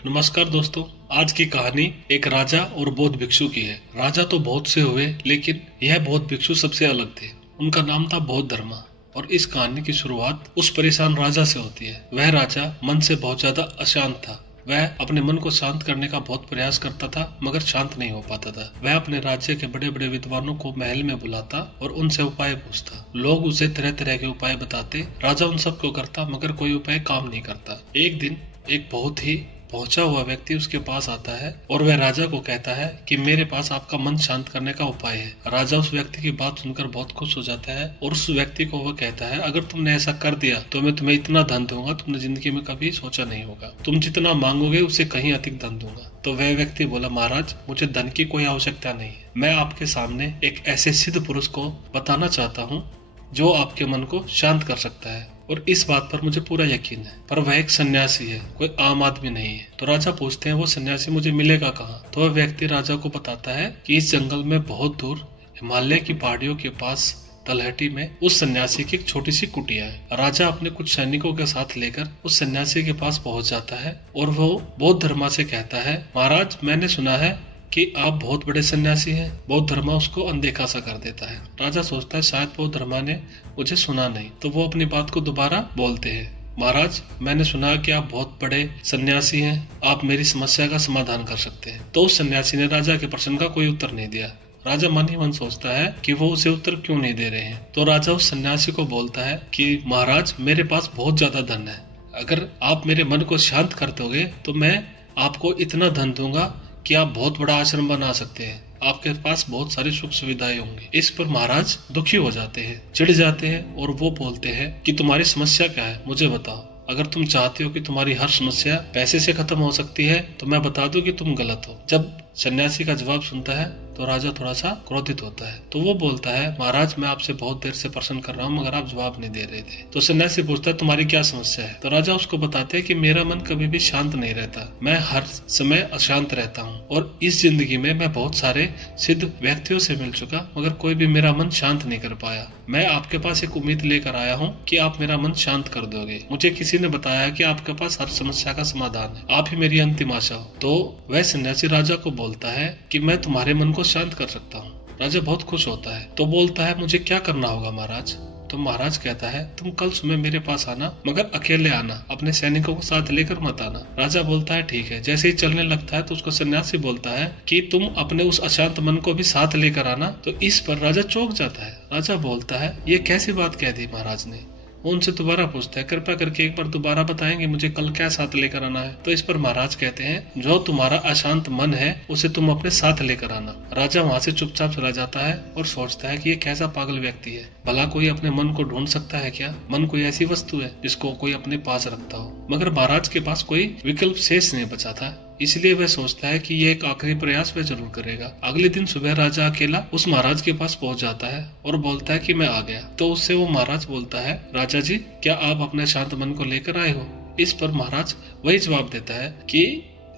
नमस्कार दोस्तों। आज की कहानी एक राजा और बौद्ध भिक्षु की है। राजा तो बहुत से हुए, लेकिन यह बौद्ध भिक्षु सबसे अलग थे। उनका नाम था बौद्ध धर्मा। और इस कहानी की शुरुआत उस परेशान राजा से होती है। वह राजा मन से बहुत ज्यादा अशांत था। वह अपने मन को शांत करने का बहुत प्रयास करता था, मगर शांत नहीं हो पाता था। वह अपने राज्य के बड़े बड़े विद्वानों को महल में बुलाता और उनसे उपाय पूछता। लोग उसे तरह तरह के उपाय बताते। राजा उन सब को करता, मगर कोई उपाय काम नहीं करता। एक दिन एक बहुत ही पहुंचा हुआ व्यक्ति उसके पास आता है और वह राजा को कहता है कि मेरे पास आपका मन शांत करने का उपाय है। राजा उस व्यक्ति की बात सुनकर बहुत खुश हो जाता है और उस व्यक्ति को वह कहता है, अगर तुमने ऐसा कर दिया तो मैं तुम्हें इतना धन दूंगा, तुमने जिंदगी में कभी सोचा नहीं होगा। तुम जितना मांगोगे उससे कहीं अधिक धन दूंगा। तो वह व्यक्ति बोला, महाराज मुझे धन की कोई आवश्यकता नहीं है। मैं आपके सामने एक ऐसे सिद्ध पुरुष को बताना चाहता हूँ जो आपके मन को शांत कर सकता है, और इस बात पर मुझे पूरा यकीन है। पर वह एक सन्यासी है, कोई आम आदमी नहीं है। तो राजा पूछते हैं, वो सन्यासी मुझे मिलेगा कहाँ? तो वह व्यक्ति राजा को बताता है कि इस जंगल में बहुत दूर हिमालय की पहाड़ियों के पास तलहटी में उस सन्यासी की एक छोटी सी कुटिया है। राजा अपने कुछ सैनिकों के साथ लेकर उस सन्यासी के पास पहुंच जाता है और वो बौद्ध धर्मा से कहता है, महाराज मैंने सुना है कि आप बहुत बड़े सन्यासी हैं। बौद्ध धर्मा उसको अनदेखा सा कर देता है। राजा सोचता है शायद बौद्ध धर्मा ने मुझे सुना नहीं, तो वो अपनी बात को दोबारा बोलते हैं, महाराज मैंने सुना कि आप बहुत बड़े सन्यासी हैं, आप मेरी समस्या का समाधान कर सकते हैं। तो उस सन्यासी ने राजा के प्रश्न का कोई उत्तर नहीं दिया। राजा मन ही मन सोचता है कि वो उसे उत्तर क्यों नहीं दे रहे हैं। तो राजा उस सन्यासी को बोलता है कि महाराज मेरे पास बहुत ज्यादा धन है, अगर आप मेरे मन को शांत कर दोगे तो मैं आपको इतना धन दूंगा कि आप बहुत बड़ा आश्रम बना सकते हैं, आपके पास बहुत सारी सुख सुविधाएं होंगी। इस पर महाराज दुखी हो जाते हैं, चिढ़ जाते हैं और वो बोलते हैं कि तुम्हारी समस्या क्या है, मुझे बताओ। अगर तुम चाहते हो कि तुम्हारी हर समस्या पैसे से खत्म हो सकती है तो मैं बता दूं कि तुम गलत हो। जब सन्यासी का जवाब सुनता है तो राजा थोड़ा सा क्रोधित होता है। तो वो बोलता है, महाराज मैं आपसे बहुत देर से प्रश्न कर रहा हूँ मगर आप जवाब नहीं दे रहे थे। तो सन्यासी पूछता है, तुम्हारी क्या समस्या है? तो राजा उसको बताते हैं कि मेरा मन कभी भी शांत नहीं रहता, मैं हर समय अशांत रहता हूँ और इस जिंदगी में मैं बहुत सारे सिद्ध व्यक्तियों से मिल चुका, मगर कोई भी मेरा मन शांत नहीं कर पाया। मैं आपके पास एक उम्मीद लेकर आया हूँ कि आप मेरा मन शांत कर दोगे। मुझे किसी ने बताया कि आपके पास हर समस्या का समाधान है, आप ही मेरी अंतिम आशा हो। तो वह सन्यासी राजा को बोलता है कि मैं तुम्हारे मन को शांत कर सकता हूँ। राजा बहुत खुश होता है। तो बोलता है, मुझे क्या करना होगा महाराज? तो महाराज कहता है, तुम कल सुबह मेरे पास आना, मगर अकेले आना, अपने सैनिकों को साथ लेकर मत आना। राजा बोलता है ठीक है। जैसे ही चलने लगता है तो उसको सन्यासी बोलता है कि तुम अपने उस अशांत मन को भी साथ लेकर आना। तो इस पर राजा चौंक जाता है। राजा बोलता है, ये कैसी बात कह दी महाराज ने? वो उनसे दोबारा पूछता है, कृपया करके एक बार दोबारा बताएंगे मुझे कल क्या साथ लेकर आना है? तो इस पर महाराज कहते हैं, जो तुम्हारा अशांत मन है उसे तुम अपने साथ लेकर आना। राजा वहाँ से चुपचाप चला जाता है और सोचता है कि ये कैसा पागल व्यक्ति है, भला कोई अपने मन को ढूंढ सकता है क्या? मन कोई ऐसी वस्तु है जिसको कोई अपने पास रखता हो? मगर महाराज के पास कोई विकल्प शेष नहीं बचा था, इसलिए वह सोचता है कि ये एक आखिरी प्रयास वह जरूर करेगा। अगले दिन सुबह राजा अकेला उस महाराज के पास पहुंच जाता है और बोलता है कि मैं आ गया। तो उससे वो महाराज बोलता है, राजा जी क्या आप अपने शांत मन को लेकर आए हो? इस पर महाराज वही जवाब देता है कि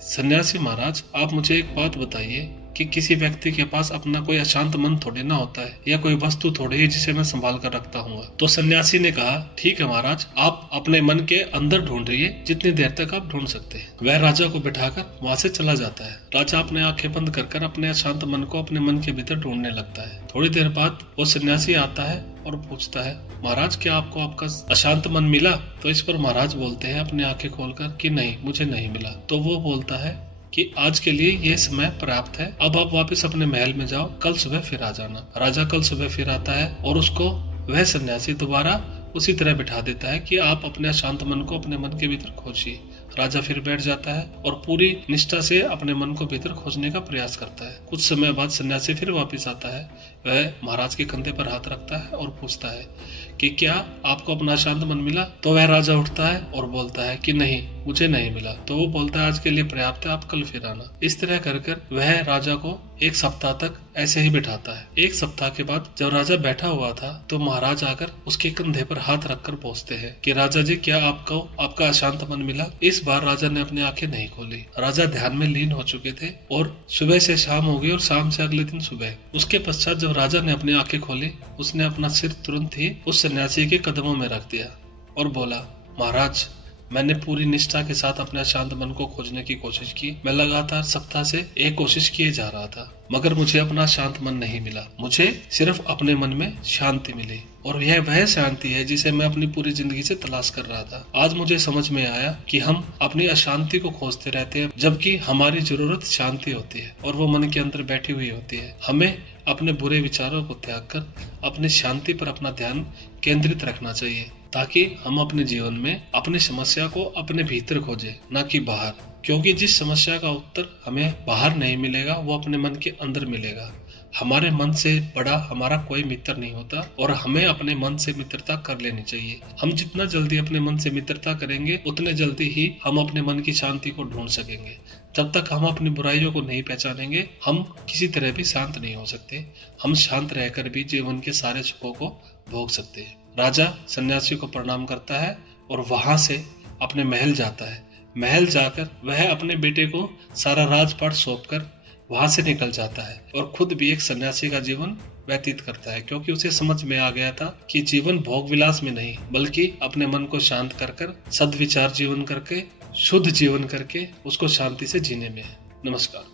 सन्यासी महाराज आप मुझे एक बात बताइए कि किसी व्यक्ति के पास अपना कोई अशांत मन थोड़ी ना होता है, या कोई वस्तु थोड़ी है जिसे मैं संभाल कर रखता हूँ। तो सन्यासी ने कहा, ठीक है महाराज, आप अपने मन के अंदर ढूंढिए जितनी देर तक आप ढूंढ सकते हैं। वह राजा को बिठाकर वहाँ से चला जाता है। राजा अपने आंखें बंद कर अपने अशांत मन को अपने मन के भीतर ढूंढने लगता है। थोड़ी देर बाद वो सन्यासी आता है और पूछता है, महाराज क्या आपको आपका अशांत मन मिला? तो इस पर महाराज बोलते हैं अपनी आंखें खोलकर कि नहीं, मुझे नहीं मिला। तो वो बोलता है कि आज के लिए ये समय पर्याप्त है, अब आप वापस अपने महल में जाओ, कल सुबह फिर आ जाना। राजा कल सुबह फिर आता है और उसको वह सन्यासी दोबारा उसी तरह बिठा देता है कि आप अपने शांत मन को अपने मन के भीतर खोजिए। राजा फिर बैठ जाता है और पूरी निष्ठा से अपने मन को भीतर खोजने का प्रयास करता है। कुछ समय बाद सन्यासी फिर वापस आता है। वह महाराज के कंधे पर हाथ रखता है और पूछता है कि क्या आपको अपना शांत मन मिला? तो वह राजा उठता है और बोलता है कि नहीं, मुझे नहीं मिला। तो वो बोलता है, आज के लिए पर्याप्त है, आप कल फिर आना। इस तरह कर कर वह राजा को एक सप्ताह तक ऐसे ही बिठाता है। एक सप्ताह के बाद जब राजा बैठा हुआ था तो महाराज आकर उसके कंधे पर हाथ रखकर पूछते हैं कि राजा जी क्या आपको आपका अशांत मन मिला? इस बार राजा ने अपनी आंखें नहीं खोली। राजा ध्यान में लीन हो चुके थे और सुबह से शाम हो गई और शाम से अगले दिन सुबह। उसके पश्चात जब राजा ने अपनी आंखें खोली, उसने अपना सिर तुरंत ही उस सन्यासी के कदमों में रख दिया और बोला, महाराज मैंने पूरी निष्ठा के साथ अपने अशांत मन को खोजने की कोशिश की। मैं लगातार सप्ताह से एक कोशिश किए जा रहा था, मगर मुझे अपना शांत मन नहीं मिला। मुझे सिर्फ अपने मन में शांति मिली, और यह वह शांति है जिसे मैं अपनी पूरी जिंदगी से तलाश कर रहा था। आज मुझे समझ में आया कि हम अपनी अशांति को खोजते रहते हैं, जबकि हमारी जरूरत शांति होती है और वो मन के अंदर बैठी हुई होती है। हमें अपने बुरे विचारों को त्याग कर अपनी शांति पर अपना ध्यान केंद्रित रखना चाहिए, ताकि हम अपने जीवन में अपनी समस्या को अपने भीतर खोजें, न कि बाहर। क्योंकि जिस समस्या का उत्तर हमें बाहर नहीं मिलेगा, वो अपने मन के अंदर मिलेगा। हमारे मन से बड़ा हमारा कोई मित्र नहीं होता, और हमें अपने मन से मित्रता कर लेनी चाहिए। हम जितना जल्दी अपने मन से मित्रता करेंगे, उतने जल्दी ही हम अपने मन की शांति को ढूंढ सकेंगे। जब तक हम अपनी बुराइयों को नहीं पहचानेंगे, हम किसी तरह भी शांत नहीं हो सकते। हम शांत रहकर भी जीवन के सारे सुखों को भोग सकते हैं। राजा सन्यासी को प्रणाम करता है और वहां से अपने महल जाता है। महल जाकर वह अपने बेटे को सारा राजपाट सौंपकर वहां से निकल जाता है, और खुद भी एक सन्यासी का जीवन व्यतीत करता है, क्योंकि उसे समझ में आ गया था कि जीवन भोग विलास में नहीं, बल्कि अपने मन को शांत कर सद्विचार जीवन करके, शुद्ध जीवन करके उसको शांति से जीने में है। नमस्कार।